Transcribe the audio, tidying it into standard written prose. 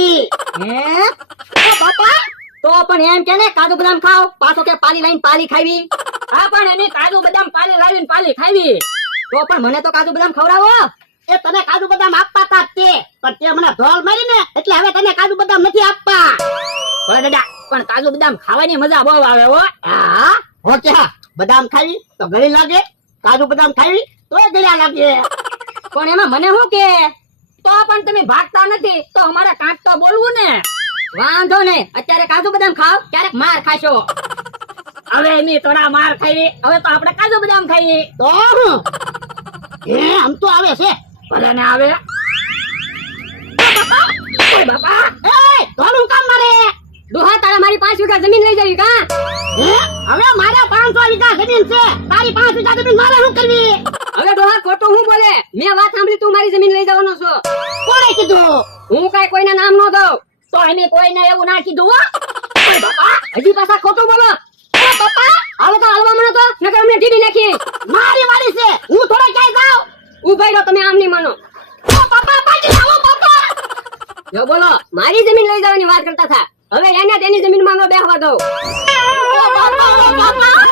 હે ઓ બાપા તો પણ એમ કે ને કાજુ બદામ ખાવ પાછો કે પાલી લાઈન પાલી ખાવી. હા પણ એને કાજુ બદામ પાલી લાવીને પાલી ખાવી. તો પણ મને તો કાજુ બદામ ખવડાવો. એ તને કાજુ બદામ આપતા તા તે પણ તે મને ઢોલ મારી ને એટલે હવે તને કાજુ બદામ નથી આપવા. ભલે દાદા પણ કાજુ બદામ ખાવાની મજા બહુ આવે હો. હા હો ક્યાં બદામ ખાવી તો ગળી લાગે, કાજુ બદામ ખાવી તોય ગળ્યા લાગે. પણ એમાં મને શું કે તો પણ તમે ભાગતા નથી તો અમારે કાંક તો બોલવું ને. વાંધો નહીં અત્યારે કાજુ બદામ ખાવ ક્યારેક માર ખાશો. હવે એની થોડા માર ખાવી હવે તો આપણે કાજુ બદામ ખાઈએ. તો હું આમ તો આવે છે. ભલે ને આવે. ઓય બાપા એ ઢોલ કામ મારે. દોહા તારા મારી 5 વીઘા જમીન લઈ જવી કા? હવે મારે 500 વીઘા જમીન છે, તારી 5 વીઘા જમીન મારે શું કરવી? હવે દોહા ખોટું હું બોલે? મેં વાત સાંભળી તું મારી જમીન લઈ જવાનો છો. કોણે કીધું? હું કાઈ કોઈને નામ ન દઉં. તો એને કોઈને એવું ના કીધું હો. ઓય બાપા હજી પાછા ખોટું બોલો. ઓ બાપા હાલો તો હાલવા મળો તો નકર અમને ઢીડી નાખી. મારી વાડી છે, હું થોડા ક્યાંય જાઉં. ઉભાઈ રહો તમે આમ નહીં માનો. ઓ બાપા પાછી આવો બાપા. જો બોલો મારી જમીન લઈ જવાની વાત કરતા હતા હવે એને તેની જમીનમાં ન બેહવા દઉં. ઓ બાપા